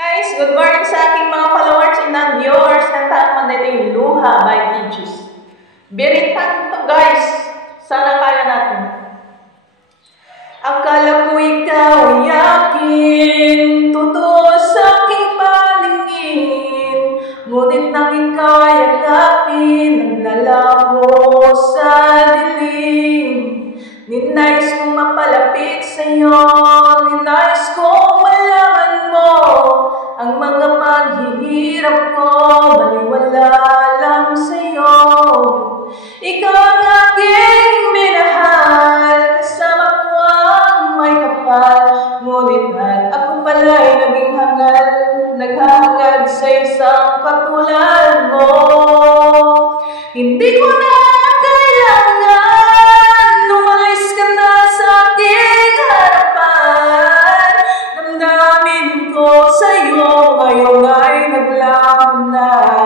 Guys, good morning sa aking mga followers and viewers ng Takman na ito yung Luha by Teachers. Biritan to guys, sana kaya natin. Akala ko ikaw ay akin, totoo sa aking paningin, ngunit nang ikaw ay agapin, naglalaho sa dilim. Ninais kong mapalapit sa'yo, ninais kong malaman mo ang mga paghihirap ko, baliwala lang sa'yo. Ikaw ang aking minahal, kasama ko ang may kapal, ngunit at ako pala'y naging hangal, naghahangad sa isang katulad mo. Hindi ko na kailangan, umalis ka na sa aking harapan. Damdamin ko sa'yo, ngayon ay naglaho na.